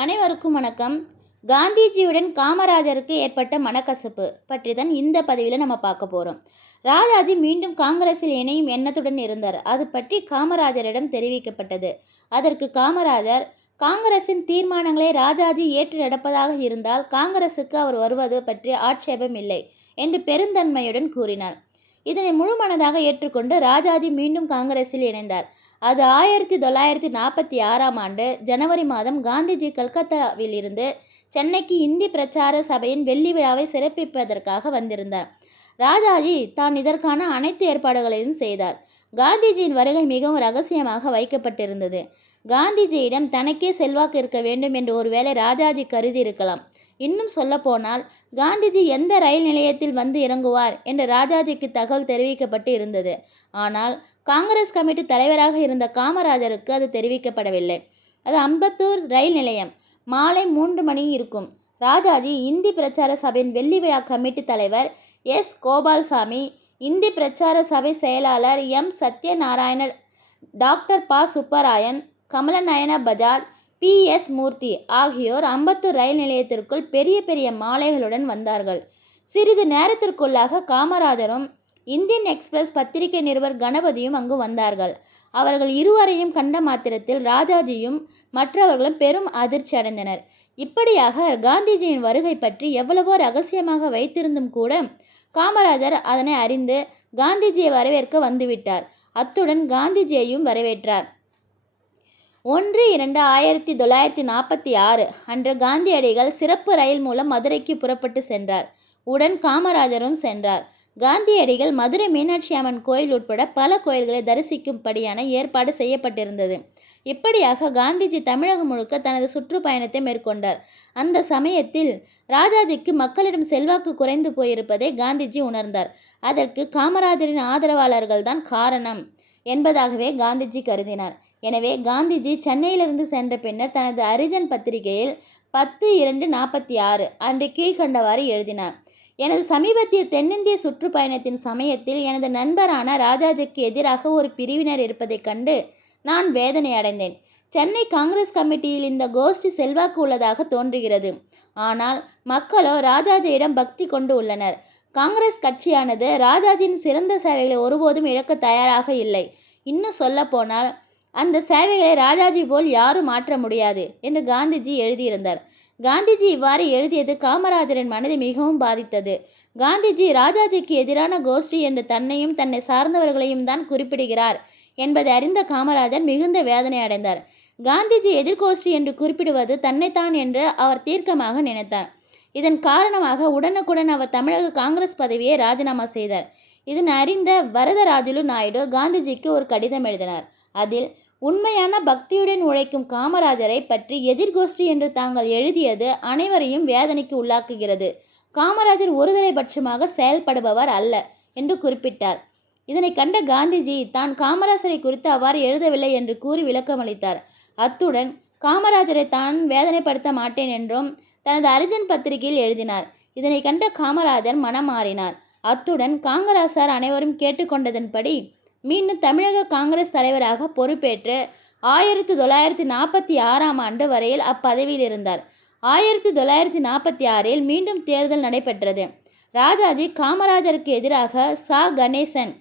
அனைவருக்கும் வணக்கம். காந்திஜியுடன் காமராஜருக்கு ஏற்பட்ட மனக்கசப்பு பற்றி தான் இந்த பதிவில் நம்ம பார்க்க போகிறோம் ராஜாஜி மீண்டும் காங்கிரஸில் இணையும் எண்ணத்துடன் இருந்தார். அது பற்றி காமராஜரிடம் தெரிவிக்கப்பட்டது. அதற்கு காமராஜர் காங்கிரசின் தீர்மானங்களை ராஜாஜி ஏற்று நடப்பதாக இருந்தால் காங்கிரசுக்கு அவர் வருவது பற்றி ஆட்சேபம் இல்லை என்று பெருந்தன்மையுடன் கூறினார். இதனை முழுமனதாக ஏற்றுக்கொண்டு ராஜாஜி மீண்டும் காங்கிரஸில் இணைந்தார். அது ஆயிரத்தி தொள்ளாயிரத்தி நாற்பத்தி ஆறாம் ஆண்டு ஜனவரி மாதம் காந்திஜி கல்கத்தாவில் இருந்து சென்னைக்கு இந்தி பிரச்சார சபையின் வெள்ளி விழாவை சிறப்பிப்பதற்காக வந்திருந்தார். ராஜாஜி தான் இதற்கான அனைத்து ஏற்பாடுகளையும் செய்தார். காந்திஜியின் வருகை மிகவும் ரகசியமாக வைக்கப்பட்டிருந்தது. காந்திஜியிடம் தனக்கே செல்வாக்கு இருக்க வேண்டும் என்று ஒருவேளை ராஜாஜி கருதி இருக்கலாம். இன்னும் சொல்லப்போனால் காந்திஜி எந்த ரயில் நிலையத்தில் வந்து இறங்குவார் என்று ராஜாஜிக்கு தகவல் தெரிவிக்கப்பட்டு இருந்தது. ஆனால் காங்கிரஸ் கமிட்டி தலைவராக இருந்த காமராஜருக்கு அது தெரிவிக்கப்படவில்லை. அது அம்பத்தூர் ரயில் நிலையம். மாலை மூன்று மணி இருக்கும். ராஜாஜி இந்தி பிரச்சார சபையின் வெள்ளி விழா கமிட்டி தலைவர் எஸ். கோபால்சாமி இந்தி பிரச்சார சபை செயலாளர் எம். சத்யநாராயண டாக்டர் ப. சுப்பராயன் கமலநயன பஜாஜ் பி. எஸ். மூர்த்தி ஆகியோர் அம்பத்தூர் ரயில் நிலையத்திற்குள் பெரிய பெரிய மாலைகளுடன் வந்தார்கள். சிறிது நேரத்திற்குள்ளாக காமராஜரும் இந்தியன் எக்ஸ்பிரஸ் பத்திரிகை நிருபர் கணபதியும் அங்கு வந்தார்கள். அவர்கள் இருவரையும் கண்ட மாத்திரத்தில் ராஜாஜியும் மற்றவர்களும் பெரும் அதிர்ச்சி அடைந்தனர். இப்படியாக காந்திஜியின் வருகை பற்றி எவ்வளவோ ரகசியமாக வைத்திருந்தும் கூட காமராஜர் அதனை அறிந்து காந்திஜியை வரவேற்க வந்துவிட்டார். அத்துடன் காந்திஜியையும் வரவேற்றார். ஒன்று இரண்டு ஆயிரத்தி தொள்ளாயிரத்தி நாற்பத்தி ஆறு அன்று காந்தியடிகள் சிறப்பு ரயில் மூலம் மதுரைக்கு புறப்பட்டு சென்றார். உடன் காமராஜரும் சென்றார். காந்தியடிகள் மதுரை மீனாட்சி அம்மன் கோயில் உட்பட பல கோயில்களை தரிசிக்கும்படியான ஏற்பாடு செய்யப்பட்டிருந்தது. இப்படியாக காந்திஜி தமிழகம் முழுக்க தனது சுற்றுப்பயணத்தை மேற்கொண்டார். அந்த சமயத்தில் ராஜாஜிக்கு மக்களிடம் செல்வாக்கு குறைந்து போயிருப்பதை காந்திஜி உணர்ந்தார். அதற்கு காமராஜரின் ஆதரவாளர்கள்தான் காரணம். என்பதாகவே காந்திஜி கருதினார். எனவே காந்திஜி சென்னையிலிருந்து சென்ற பின்னர் தனது அரிஜன் பத்திரிகையில் பத்து இரண்டு நாற்பத்தி ஆறு அன்று கீழ்கண்டவாறு எழுதினார். எனது சமீபத்திய தென்னிந்திய சுற்றுப்பயணத்தின் சமயத்தில் எனது நண்பரான ராஜாஜிக்கு எதிராக ஒரு பிரிவினர் இருப்பதைக் கண்டு நான் வேதனை அடைந்தேன். சென்னை காங்கிரஸ் கமிட்டியில் இந்த கோஷ்டி செல்வாக்கு உள்ளதாக தோன்றுகிறது. ஆனால் மக்களோ ராஜாஜியிடம் பக்தி கொண்டு உள்ளனர். காங்கிரஸ் கட்சியானது ராஜாஜியின் சிறந்த சேவைகளை ஒருபோதும் இழக்க தயாராக இல்லை. இன்னும் சொல்லப்போனால் அந்த சேவைகளை ராஜாஜி போல் யாரும் மாற்ற முடியாது என்று காந்திஜி எழுதியிருந்தார். காந்திஜி இவ்வாறு எழுதியது காமராஜரின் மனதை மிகவும் பாதித்தது. காந்திஜி ராஜாஜிக்கு எதிரான கோஷ்டி என்று தன்னையும் தன்னை சார்ந்தவர்களையும் தான் குறிப்பிடுகிறார். என்பதை அறிந்த காமராஜர் மிகுந்த வேதனை அடைந்தார். காந்திஜி எதிர்கோஷ்டி என்று குறிப்பிடுவது தன்னைத்தான் என்று அவர் தீர்க்கமாக நினைத்தார். இதன் காரணமாக உடனுக்குடன் அவர் தமிழக காங்கிரஸ் பதவியை ராஜினாமா செய்தார். இதன் அறிந்த வரதராஜுலு நாயுடு காந்திஜிக்கு ஒரு கடிதம் எழுதினார். அதில் உண்மையான பக்தியுடன் உழைக்கும் காமராஜரை பற்றி எதிர்கோஷ்டி என்று தாங்கள் எழுதியது அனைவரையும் வேதனைக்கு உள்ளாக்குகிறது. காமராஜர் ஒருதலை பட்சமாக செயல்படுபவர் அல்ல என்று குறிப்பிட்டார். இதனை கண்ட காந்திஜி தான் காமராஜரை குறித்து அவ்வாறு எழுதவில்லை என்று கூறி விளக்கமளித்தார் அத்துடன் காமராஜரை தான் வேதனைப்படுத்த மாட்டேன் என்றும் தனது அரிஜன் பத்திரிகையில் எழுதினார். இதனை கண்ட காமராஜர் மனம் மாறினார். அத்துடன் காங்கிரசார் அனைவரும் கேட்டுக்கொண்டதன்படி மீண்டும் தமிழக காங்கிரஸ் தலைவராக பொறுப்பேற்று ஆயிரத்தி தொள்ளாயிரத்தி நாற்பத்தி ஆறாம் ஆண்டு வரையில் அப்பதவியில் இருந்தார். ஆயிரத்தி தொள்ளாயிரத்தி நாற்பத்தி ஆறில் மீண்டும் தேர்தல் நடைபெற்றது. ராஜாஜி காமராஜருக்கு எதிராக சா. கணேசன்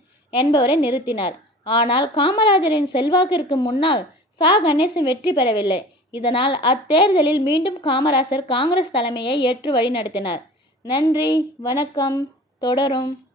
என்பவரை நிறுத்தினார். ஆனால் காமராஜரின் செல்வாக்கிற்கு முன்னால் சா. கணேசன் வெற்றி பெறவில்லை. இதனால் அத்தேர்தலில் மீண்டும் காமராஜர் காங்கிரஸ் தலைமையை ஏற்று வழிநடத்தினார். நன்றி. வணக்கம். தொடரும்.